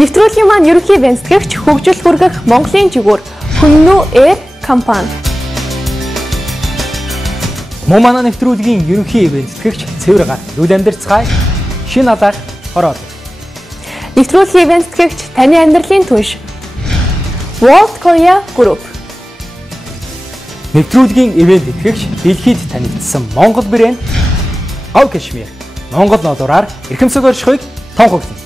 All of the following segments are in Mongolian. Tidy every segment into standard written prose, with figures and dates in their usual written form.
Нэвтрүүлгийн маань ерөнхий бенцэтгэгч хөгжил хүргэх Монголын жигүүр Хүннү Air компани. Мумана нэвтрүүлгийн ерөнхий бенцэтгэгч Цэвэр гар үйл амьдарцгаая шинэ алаах хороод. Нэвтрүүлгийн бенцэтгэгч таны амьдралын түнш World Korea Group. Нэвтрүүлгийн ивент итгэгч дэлхийд танигдсан Монгол брэнд Ав Кашмир Монгол ноолуураар эрхэмсэг оршихыг тунхаглана.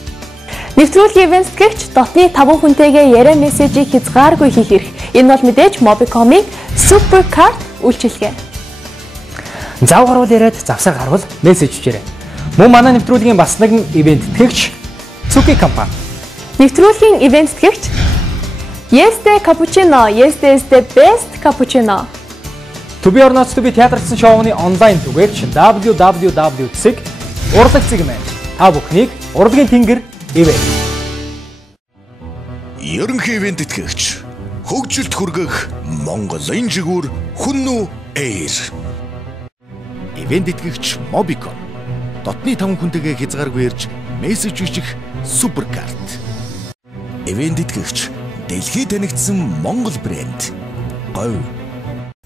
Нэвтрүүлгийн бенцэтгэгч дотны 5 хүнтэйгээ яриа мессежийг хязгааргүй хийх эрх. Энэ бол мэдээж Mobicom-ийн Super Card үйлчилгээ. Зав гаруул яриад завсар гарвал мессеж бичээрэй. Мөн манай нэвтрүүлгийн бас нэгэн ивент итгэгч Цуки компани. Нэвтрүүлгийн ивент итгэгч Yes-the Cappuccino, Yes-the best cappuccino. To be or not to be театралсан шоуны онлайн түгээгч www.cig урлаг цэгмэн та бүхнийг урлагийн тэнгэр ивэ. Ерөнхий ивент итгэгч хөгжилд хүргэх Монголын жигүүр Хүннү Air. Ивент итгэгч Mobicom дотны 5 хүнтэйгээ хязгааргүй ирж мессеж бичих Super Card. Ивент итгэгч дэлхийд танигдсан Монгол брэнд Говь.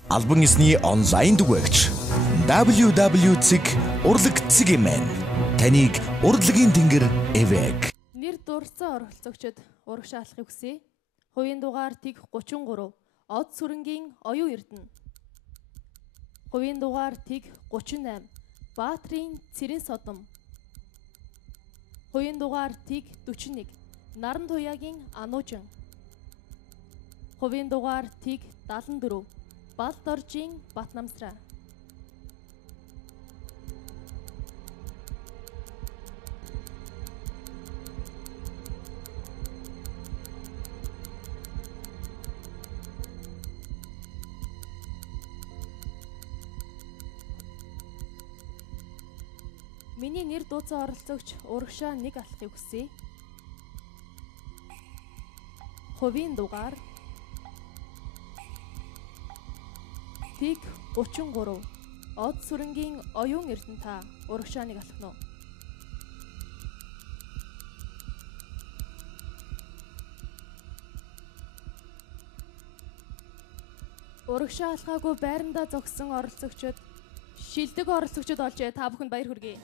Албан ёсны онлайн түгээгч www.cig урлаг цэгмэн таныг урлагийн тэнгэр эвэг. Нэр дурсан оролцогчид урагшаалахыг хүсье. Хувийн дугаар тэг 33 Од сүрэнгийн оюун эрдэнэ. Хувийн дугаар тэг 38 Баатрийн цэрэн содом. Хувийн дугаар тэг 41 Наран туяагийн ануужин. Хувийн дугаар тэг 74 Балд оржийн Батнамсраа. Миний нэр дууцсан оролцогч урагшаа нэг алахыг хүсье. Хувийн дугаар Тэг 33 Од сүрэнгийн оюун эрдэнэ та урагшаа нэг алах нь. Урагшаа алхаагүй байрандаа зогссон оролцогчид шилдэг оролцогчид олж та бүхэнд баяр хүргэе.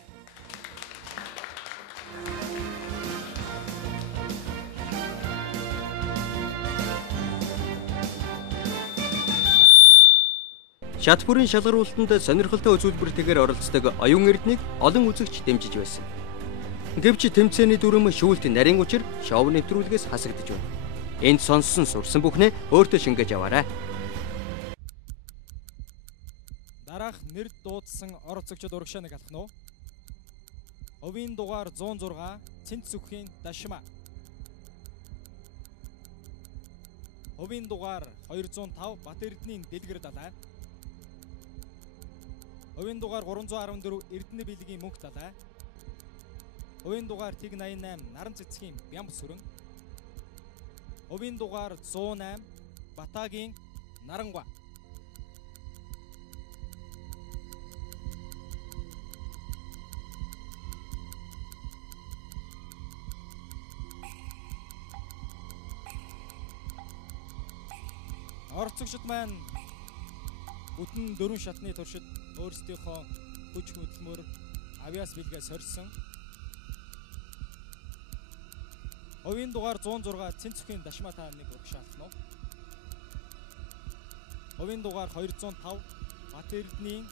Шат бүрийн шалгаруулалтанд сонирхолтой үзүүлбэртэйгээр оролцдог оюун эрднийг олон үзэгч дэмжиж байсан. Гэвч тэмцээний дүрэм шүүлт нарийн учир шоу нэвтрүүлгээс хасагдж байна. Энд сонссон сурсан бүхнээ өөртөө шингээж аваарай. Дараах нэр дуудсан оролцогчид урагшаа нэг алах нь. Хувийн дугаар 106 Цэнт сүхийн Дашма. Хувийн дугаар 205 Бат Эрдэнийн Дэлгэр далай. Хувийн дугаар 314 Эрдэнэ билгийн Мөнх далай. Хувийн дугаар тэг 88 Наран цэцгийн Бямб сүрэн. Хувийн дугаар 108 Батагийн Нарангуа. Оролцогчид маань бүтэн 4 шатны туршид өөрсдийнхөө хүч хөдөлмөр авиас билгээ сорьсон. Хувийн дугаар 106 Цэнт сүхийн Дашма та нэг урагшаалах нь. Хувийн дугаар 205 Бат Эрдэнийн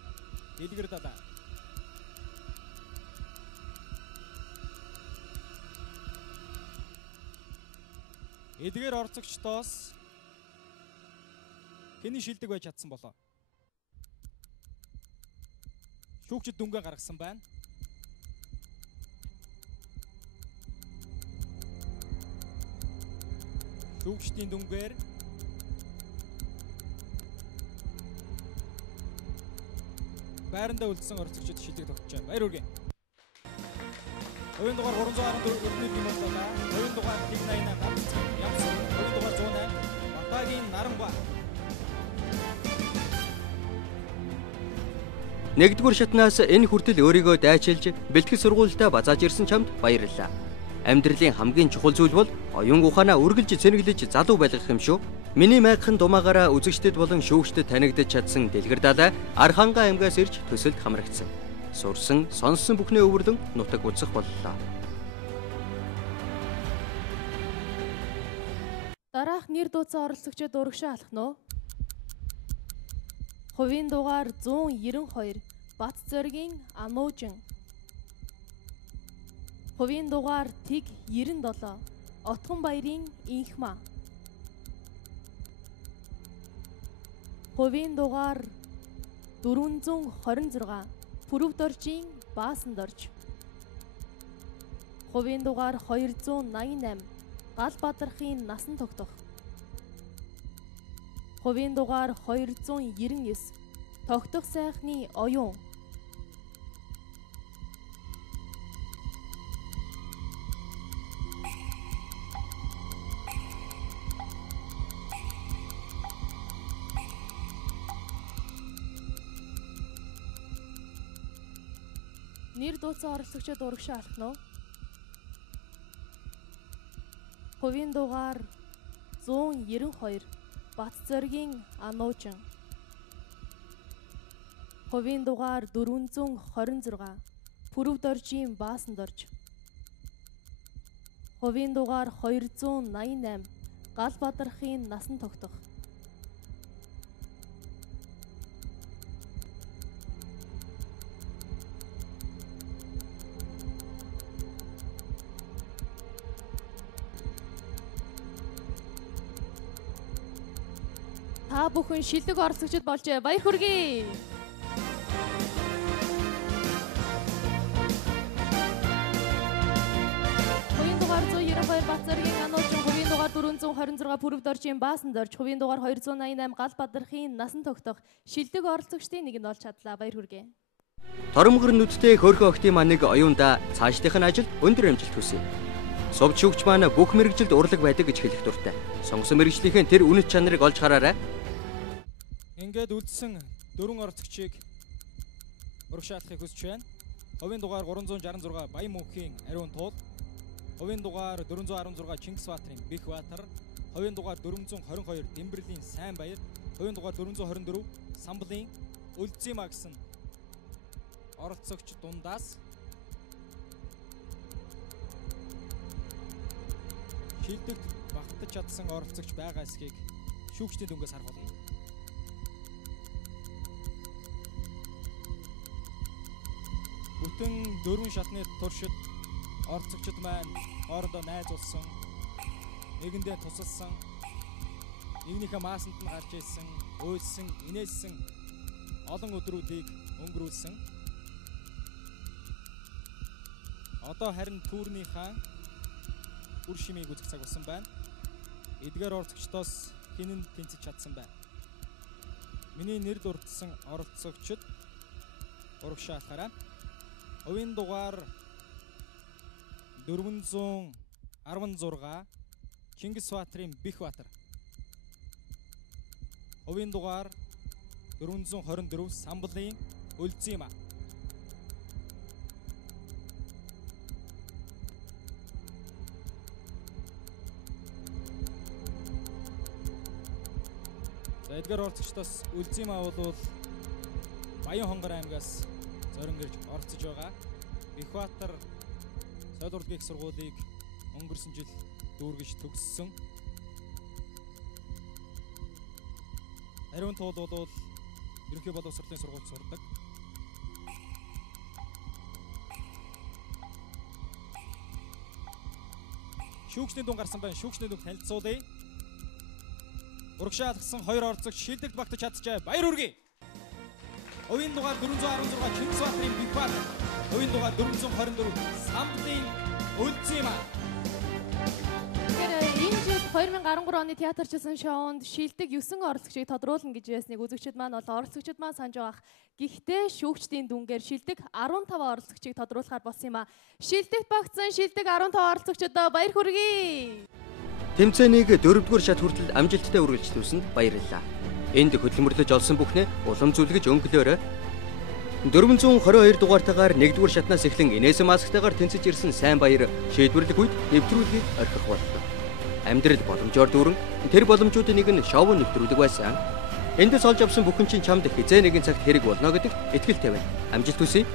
Дэлгэр далай. Эдгээр оролцогчдоос хэний шилдэг байж чадсан болоо? Шүүгчид дүнгээ гаргасан байна. Шүүгчдийн дүнгээр байрандаа үлдсэн оролцогчид шилдэг тогтжээ. Баяр хүргэе. Хувийн дугаар 314 Эрдэнэ билгийн Мөнх далай. Хувийн дугаар 188 Наран цэцгийн Бямб сүрэн. Хувийн дугаар 108 Батагийн Нарангуа. Нэгдүгээр шатнаас энэ хүртэл өөрийгөө дайчилж бэлтгэл сургуультай базааж ирсэн чамд баярлалаа. Амьдралын хамгийн чухал зүйл бол оюун ухаанаа үргэлж цэнэглэж залуу байлгах юм шүү. Миний майгхан думаагаараа үзэгчдэд болон шүүгчдэд танигдаж чадсан Дэлгэр Далай Архангай аймгаас ирж төсөлд хамрагдсан. Сурсан, сонссон бүхнээ өвөрлөн нутаг үзэх боллоо. Дараах нэр дууцсан оролцогчид урагшаа алах нь. Хувийн дугаар 192 Бат Зоригийн Ануужин. Хувийн дугаар Тэг 97 Отгон баярын Инхма. Хувийн дугаар 426 Пүрэв доржийн Баасан дорж. Хувийн дугаар 288 Гал Бадархын Насан тогтох. Хувийн дугаар 299 Тогтох сайхны оюун. Нэр дууцсан оролцогчид урагшаа алах нь. Хувийн дугаар 192 Бат Зоригийн Ануужин. Хувийн дугаар 426 Пүрэв доржийн Баасан дорж. Хувийн дугаар 288 Гал Бадархын Насан тогтох. Та бүхэн шилдэг оролцогчид болжээ. Баяр хүргэе. Хувийн дугаар 192 Бат Зоригийн Ануужин, хувийн дугаар 426 Пүрэв доржийн Баасан дорж, хувийн дугаар 288 Гал Бадархын Насан тогтох шилдэг оролцогчдын нэгэнд олж чадлаа. Баяр хүргэе. Торомгор нүдтэй хөөрхөн охтын маань нэг оюунда цаашлих нь ажил өндөр амжилт хүсье. Сувд шүүгч маань бүх мэрэгжилд урлаг байдаг гэж хэлэх дуртай. Сонгосон мэрэгжлийнхэн тэр үнэт чанарыг олж хараарай. Ингээд үлдсэн 4 оролцогчийг урагшаа алахыг хүсэж байна. Хувийн дугаар 366 Баян мөнхийн Ариун Туул, хувийн дугаар 416 Чингис Баатарын Бэх Баатар, хувийн дугаар 422 Дэмбэрлийн Сайн Баяр, хувийн дугаар 424 Самбалын Үлзийма гэсэн оролцогч дундаас шилдэгт багтаж чадсан оролцогч байгаа эсхийг шүүгчдийн дүнгээс харах болно. Бүтэн 4 шатны туршид оролцогчид маань хоорондоо найзуулсан, нэгэндээ тусалсан, нэгнийхээ маасанд нь гарч ирсэн, уйлсан, инээсэн олон өдрүүдийг өнгөрүүлсэн. Одоо харин түүрний хаан үр шимийг үзэх цаг болсон байна. Эдгээр оролцогчдоос хэн нь тэнцэж чадсан байна? Миний нэр дурдсан оролцогчид урагшаа алхаарай. Хувийн дугаар 416 Чингис Баатарын Бэх Баатар. Хувийн дугаар 424 Самбалын Үлзийма. За эдгээр оролцогчдоос Үлзийма бол Баян Хонгор аймгаас зорин гэрж оролцож байгаа. Бэх Баатар соёл урлагийн их сургуулийг өнгөрсөн жил дүүргэж төгссөн. Ариун Туул бол ерөнхий боловсролын сургуульд сурдаг. Шүүгчний дүн гарсан байна. Шүүгчний дүн танилцуулъя. Урагшаа алгасан 2 оролцогч шилдэгт багтаж чадчихжээ. Баяр хүргэе. Хувийн дугаар 416 Чингис Баатарын Бэх Баатар, хувийн дугаар 424 Самбалын Үлзийма. Энэ жил 2013 оны театрчилсан шоунд шилдэг 9 оролцогчийг тодруулна гэж байсныг үзэгчид маань бол оролцогчид маань санаж байгаа. Гэхдээ шүүгчдийн дүнгээр шилдэг 15 оролцогчийг тодруулахаар болсон юм а. Шилдэгт багтсан шилдэг 15 оролцогчдоо баяр хүргэе. Тэмцээнийг 4-р шат хүртэл амжилттай үргэлжлүүлсэнд баярлалаа. Энд хөдөлмөрлөж олсон бүхнээ улам зүлгэж өнгөлөөрэй. 422 дугаартаагаар 1-р шатнаас эхлэн Инээс Масктайгаар тэнцэж ирсэн сайн баяр шийдвэрлэх үед нэвтрүүлгийг орхих боллоо. Амьдрал боломжоор дүүрэн тэр боломжуудын нэг нь шоу нэвтрүүлэг байсан. Эндээс олж авсан бүхэн чинь чамд хизээ нэгэн цагт хэрэг болно гэдэгт итгэлтэй байна. Амжилт хүсье.